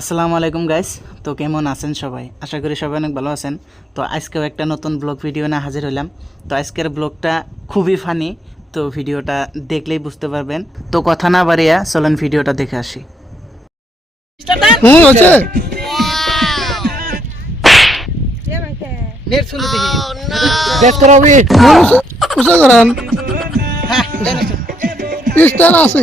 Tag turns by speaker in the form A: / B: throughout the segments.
A: আসসালামু আলাইকুম গাইস তো কেমন আছেন সবাই? আশা করি সবাই অনেক ভালো আছেন। তো আজকেও একটা নতুন ব্লগ ভিডিও না হাজির হলাম তো আজকের ব্লগটা খুবই ফানি তো ভিডিওটা দেখলেই বুঝতে পারবেন। তো কথা না বাড়িয়া চলেন ভিডিওটা দেখে আসি।
B: আছে।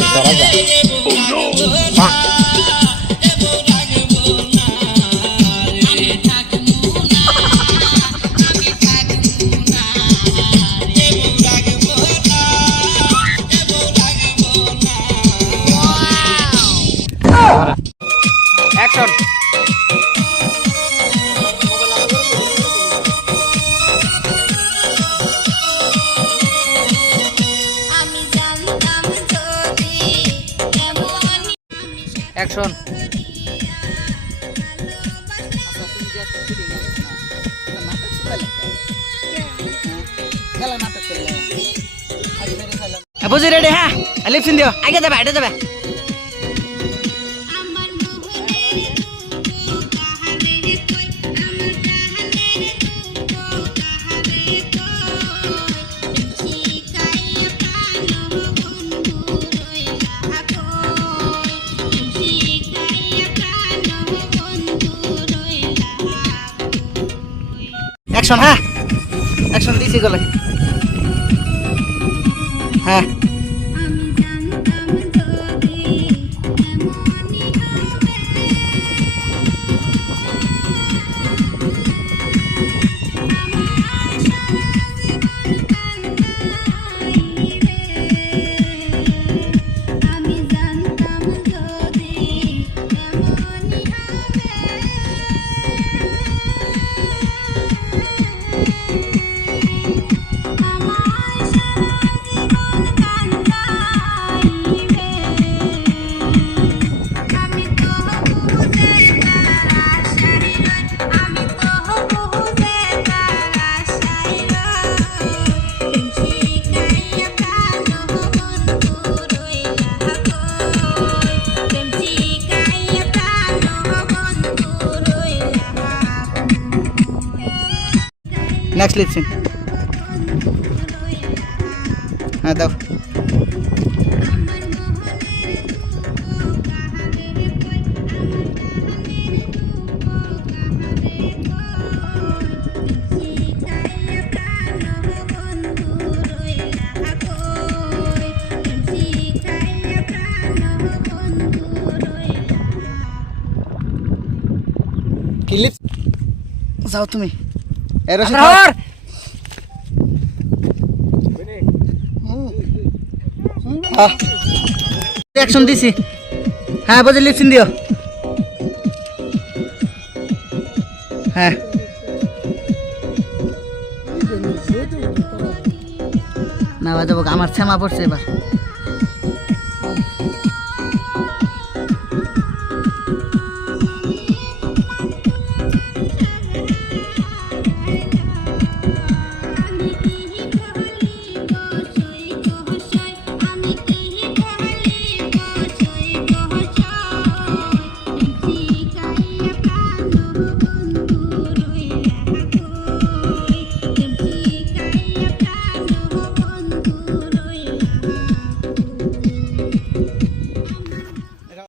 C: মাথারে করা যায় কাটা
A: অ্যাকশন বুঝি রেডি হ্যাঁ? লিপসিন দিও। আগে যাবে এটা যাবে অ্যাকশন হ্যাঁ। অ্যাকশন দিছি গলে হ্যাঁ। নেক্সট লিপসিন হ্যাঁ দাও। কি লিপ যাও তুমি। এর অ্যাকশন দিছি। হ্যাঁ বুঝে লিপসিন দিও। হ্যাঁ। না বাজাবো আমার শ্যামা পড়ছে এবার।